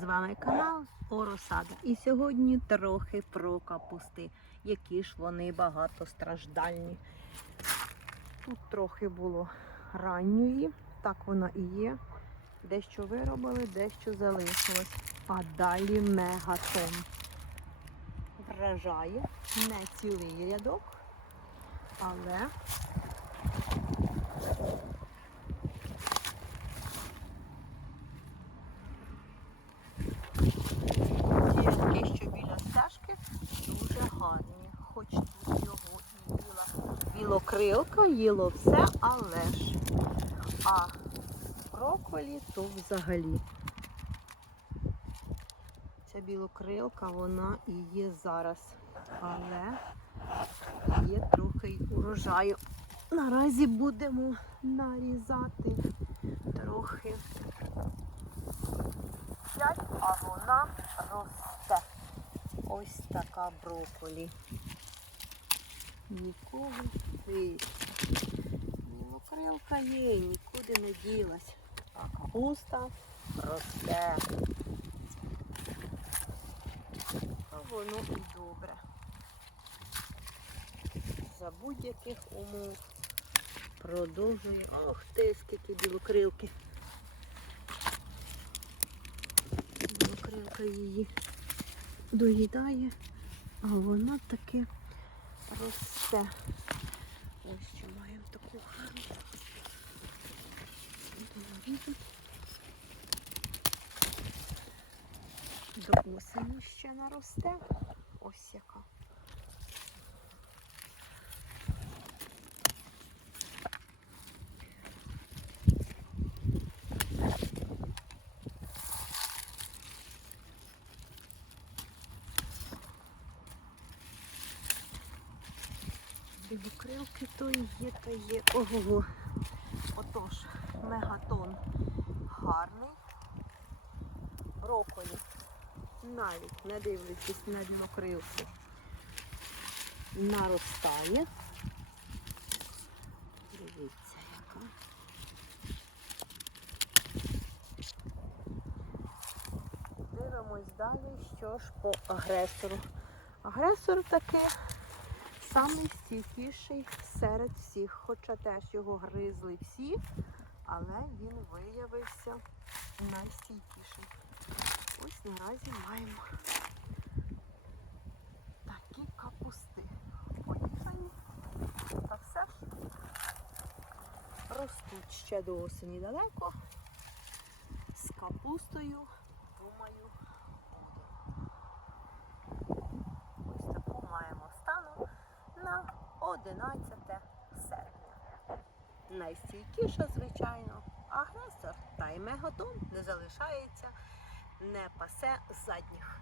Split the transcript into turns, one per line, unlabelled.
З вами канал Оросада. І сьогодні трохи про капусти, які ж вони багатостраждальні. Тут трохи було ранньої, так вона і є. Дещо виробили, дещо залишилось. А далі мегатон. Вражає не цілий рядок, але їла білокрилка, їло все, але ж. А брокколі то взагалі. Ця білокрилка, вона і є зараз. Але є трохи урожаю. Наразі будемо нарізати трохи. А вона росте. Ось така брокколі. Ніколи вийде. Білокрилка є, і нікуди не ділась. А капуста росте. А воно і добре. За будь-яких умов продовжує. Ох ти, скільки білокрилки. Білокрилка її доїдає, а вона таки росте. Ось що маємо таку гарну. До осені ще наросте. Ось яка. Білокрилки то і є, то є. Ого. Отож, мегатон гарний. Брокколі. Навіть не дивлячись на білокрилки. Наростає. Дивіться, яка. Дивимось далі, що ж по агресору. Агресор таки самий стійкіший серед всіх, хоча теж його гризли всі, але він виявився найстійкішим. Ось наразі маємо такі капусти. Поїхали. Та все ж ростуть ще до осені далеко. З капустою, думаю, буде. Ось таку маємо стану на 11 серпня. Найстійкіша, звичайно, агресор та й мегатон не залишається, не пасе задніх.